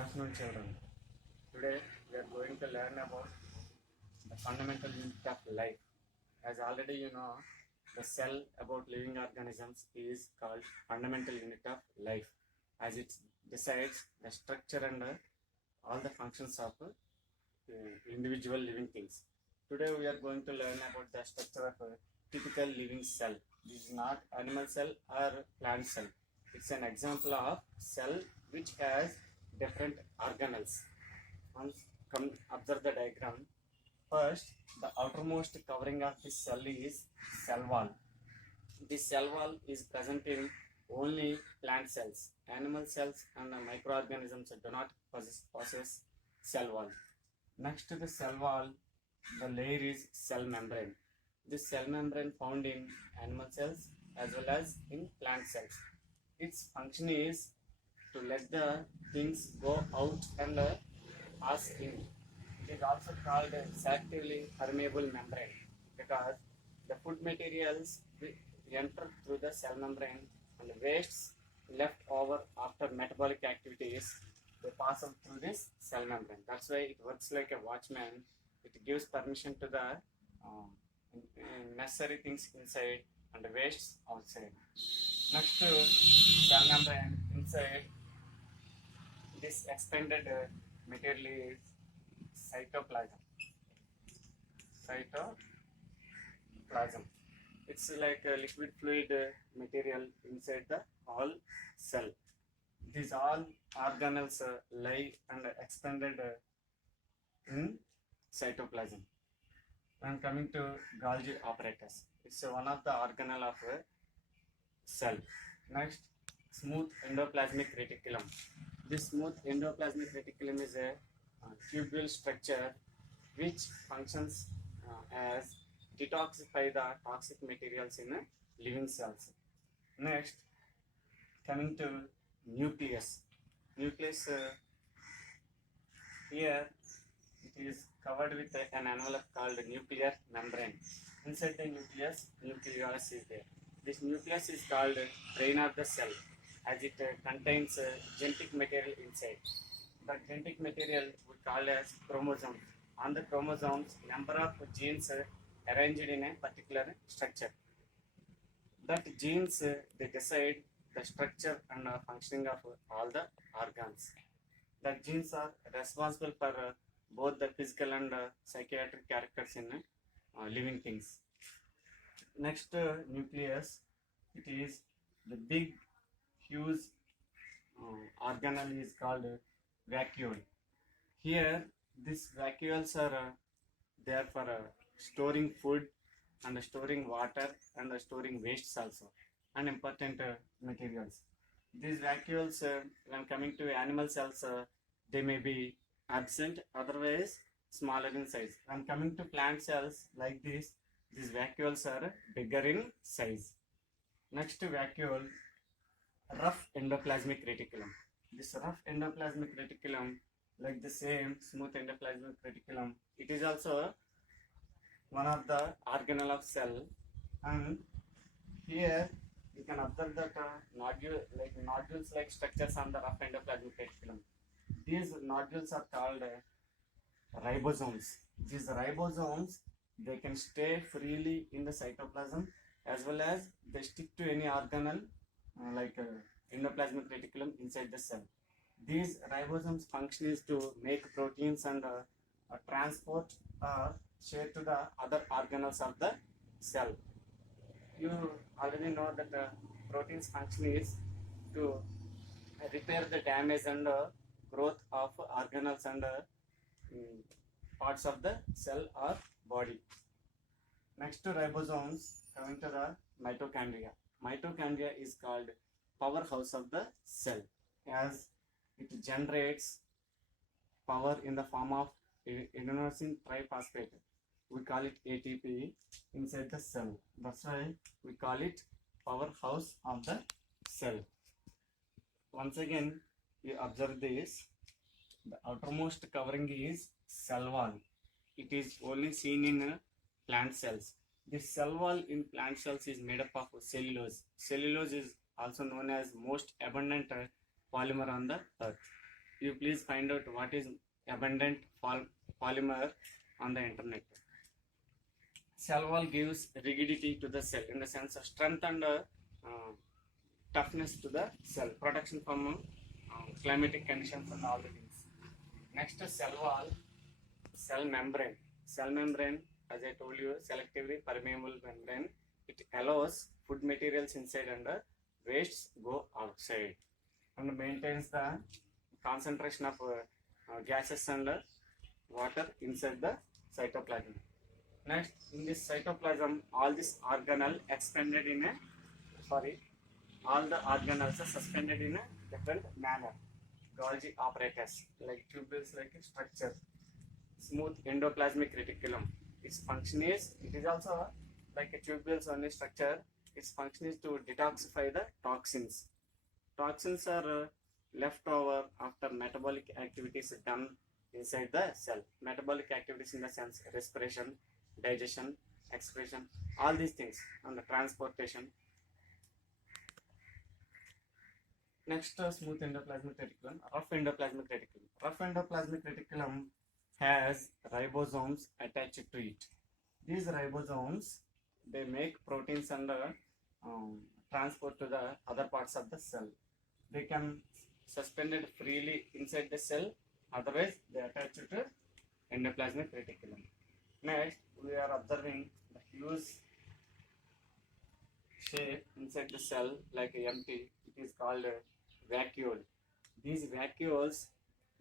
afternoon, children. Today we are going to learn about the fundamental unit of life. As already you know, the cell about living organisms is called fundamental unit of life, as it decides the structure and all the functions of individual living things. Today we are going to learn about the structure of a typical living cell. This is not animal cell or plant cell. It's an example of cell which has different organelles. Once come observe the diagram. First, the outermost covering of this cell is cell wall. This cell wall is present in only plant cells. Animal cells and microorganisms do not possess cell wall. Next to the cell wall, the layer is cell membrane. This cell membrane found in animal cells as well as in plant cells. Its function is to let the things go out and pass in. It is also called a selectively permeable membrane because the food materials enter through the cell membrane and wastes left over after metabolic activities they pass out through this cell membrane. That's why it works like a watchman. It gives permission to the necessary things inside and wastes outside. Next to cell membrane inside this expanded material is cytoplasm. Cytoplasm. It's like a liquid fluid material inside the whole cell. These all organelles lie and expanded in cytoplasm. And coming to Golgi apparatus, it's one of the organelle of a cell. Next, smooth endoplasmic reticulum. This smooth endoplasmic reticulum is a tubule structure which functions as detoxify the toxic materials in living cells. Next, coming to nucleus. Nucleus here it is covered with an envelope called nuclear membrane. Inside the nucleus is there. This nucleus is called brain of the cell as it contains genetic material inside. The genetic material we call as chromosomes. On the chromosomes, number of genes arranged in a particular structure. That genes they decide the structure and functioning of all the organs. The genes are responsible for both the physical and psychiatric characters in living things. Next nucleus, it is the big, huge organelle is called vacuole. Here, these vacuoles are there for storing food and storing water and storing wastes also and important materials. These vacuoles, when coming to animal cells, they may be absent, otherwise smaller in size. When coming to plant cells like this, these vacuoles are bigger in size. Next vacuole, rough endoplasmic reticulum. This rough endoplasmic reticulum, like the same smooth endoplasmic reticulum, it is also one of the organelle of cell, and here you can observe that nodules like structures on the rough endoplasmic reticulum. These nodules are called ribosomes. These ribosomes, they can stay freely in the cytoplasm as well as they stick to any organelle endoplasmic reticulum inside the cell. These ribosomes function is to make proteins and transport share to the other organelles of the cell. You already know that proteins function is to repair the damage and growth of organelles and parts of the cell or body. Next to ribosomes, coming to the mitochondria. Mitochondria is called powerhouse of the cell as it generates power in the form of adenosine triphosphate. We call it ATP inside the cell. That's why we call it powerhouse of the cell. Once again, you observe this. The outermost covering is cell wall. It is only seen in plant cells. This cell wall in plant cells is made up of cellulose. Cellulose is also known as most abundant polymer on the earth. you please find out what is abundant polymer on the internet. Cell wall gives rigidity to the cell in the sense of strength and toughness to the cell, protection from climatic conditions and all the things. Next, cell wall, cell membrane. Cell membrane, as I told you, selectively permeable membrane. It allows food materials inside and wastes go outside, and maintains the concentration of gases and water inside the cytoplasm. Next, in this cytoplasm, all this organelle expanded in a all the organelles are suspended in a different manner. Golgi apparatus, like tubules, like a structure. Smooth endoplasmic reticulum. Its function is, it is also like a tubules only structure. Its function is to detoxify the toxins. Toxins are left over after metabolic activities done inside the cell. Metabolic activities in the sense respiration, digestion, excretion, all these things, and the transportation. Next, smooth endoplasmic reticulum, rough endoplasmic reticulum. Rough endoplasmic reticulum has ribosomes attached to it. These ribosomes, they make proteins and transport to the other parts of the cell. They can suspended freely inside the cell, otherwise they attach to endoplasmic reticulum. Next, we are observing the huge shape inside the cell like a empty. It is called a vacuole. These vacuoles,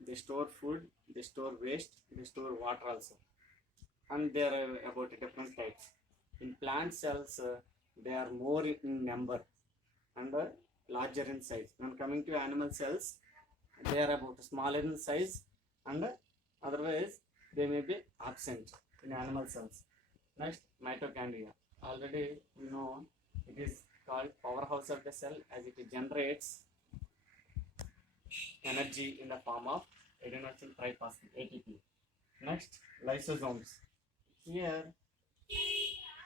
they store food, they store waste, they store water also, and there are about different types. In plant cells, they are more in number and larger in size. When coming to animal cells, they are about smaller in size and otherwise they may be absent in animal cells. Next, mitochondria. Already we know it is called powerhouse of the cell as it generates energy in the form of adenosine triphosphate ATP. Next, lysosomes. Here,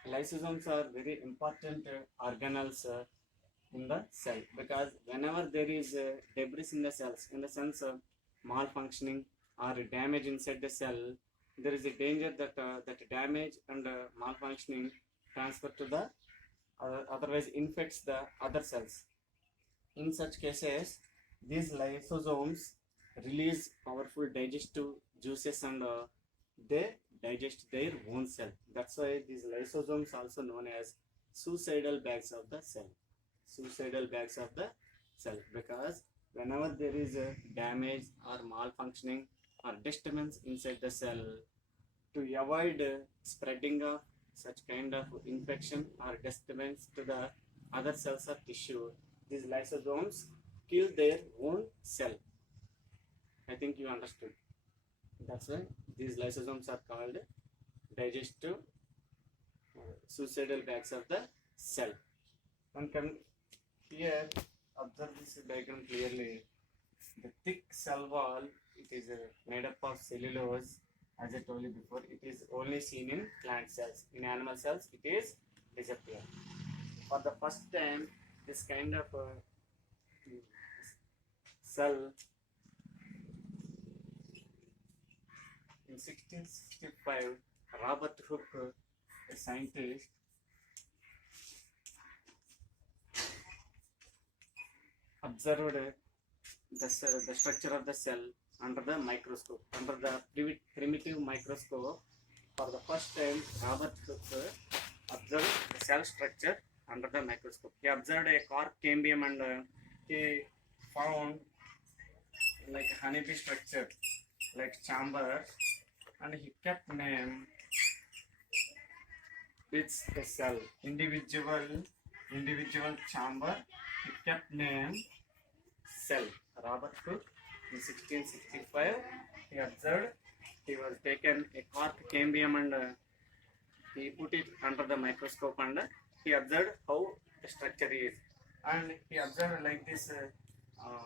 lysosomes are very important organelles in the cell, because whenever there is debris in the cells, in the sense of malfunctioning or damage inside the cell, there is a danger that that damage and malfunctioning transfer to the otherwise infects the other cells. In such cases, these lysosomes release powerful digestive juices and they digest their own cell. That's why these lysosomes also known as suicidal bags of the cell. Suicidal bags of the cell, because whenever there is a damage or malfunctioning or disturbance inside the cell, to avoid spreading of such kind of infection or disturbance to the other cells or tissue, these lysosomes kill their own cell. I think you understood. That's why these lysosomes are called digestive suicidal bags of the cell. And come here, observe this diagram clearly. The thick cell wall, it is made up of cellulose. As I told you before, it is only seen in plant cells. In animal cells, it is disappear. For the first time, this kind of cell in 1665, Robert Hooke, a scientist, observed the structure of the cell under the microscope, under the primitive microscope. For the first time, Robert Hooke observed the cell structure under the microscope. He observed a cork cambium and he found like a honeybee structure, like chamber, and he kept name it's a cell, individual chamber. He kept name cell. Robert Hooke in 1665, he observed, he was taken a cork cambium and he put it under the microscope and he observed how the structure is. And he observed like this,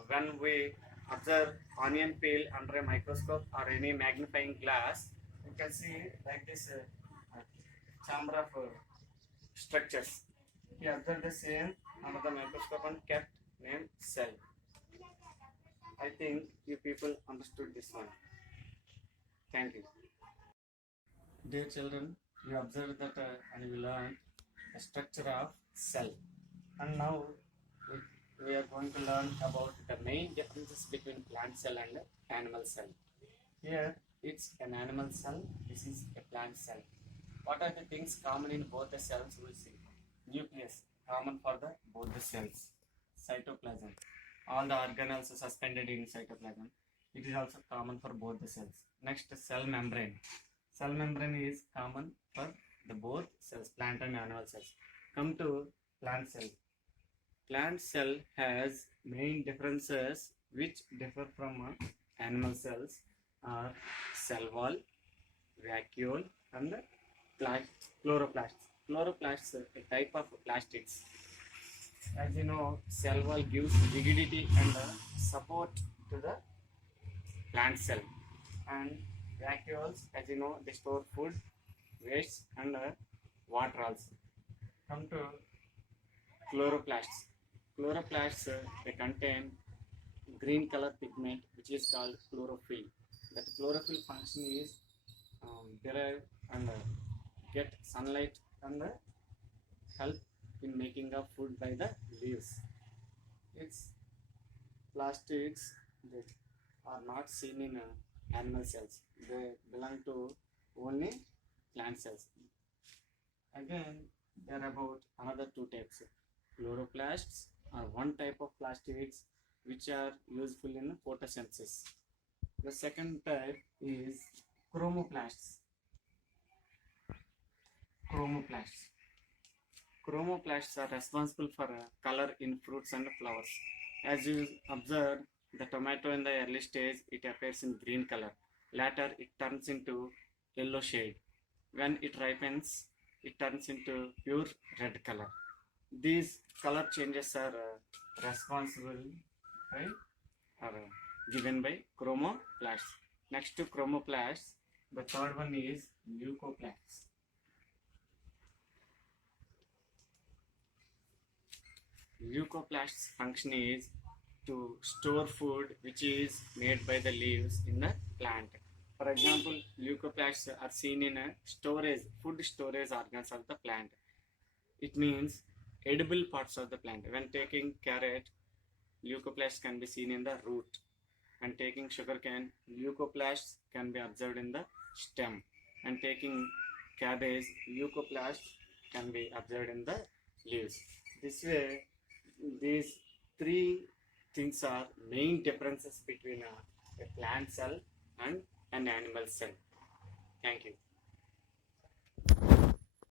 when we observe onion peel under a microscope or any magnifying glass, you can see like this chamber of structures. He observed the same under the microscope and kept name cell. I think you people understood this one. Thank you. Dear children, you observed that and you learned the structure of cell. And now we are going to learn about the main differences between plant cell and animal cell. Here it's an animal cell, this is a plant cell. What are the things common in both the cells? We'll see. Nucleus, common for the both the cells. Cytoplasm, all the organelles suspended in cytoplasm. It is also common for both the cells. Next, cell membrane. Cell membrane is common for the both cells, plant and animal cells. Come to plant cell. Plant cell has main differences which differ from animal cells are cell wall, vacuole, and chloroplasts. Chloroplasts are a type of plastids. As you know, cell wall gives rigidity and support to the plant cell. And vacuoles, as you know, they store food, waste, and water also. Come to chloroplasts. Chloroplasts they contain green color pigment which is called chlorophyll. That chlorophyll function is derive and get sunlight and help in making of food by the leaves. Its plastids that are not seen in animal cells. They belong to only plant cells. Again, there are about another two types. Chloroplasts are one type of plastids which are useful in photosynthesis. The second type is chromoplasts. Chromoplasts. Chromoplasts are responsible for color in fruits and flowers. As you observe, the tomato in the early stage, it appears in green color. Later, it turns into yellow shade. When it ripens, it turns into pure red color. These color changes are responsible by or given by chromoplasts. Next to chromoplasts, the third one is leucoplasts. Leucoplasts' function is to store food which is made by the leaves in the plant. For example, leucoplasts are seen in a food storage organs of the plant. It means edible parts of the plant. When taking carrot, leucoplasts can be seen in the root. And taking sugarcane, leucoplasts can be observed in the stem. And taking cabbage, leucoplasts can be observed in the leaves. This way, these three things are main differences between a plant cell and an animal cell. Thank you.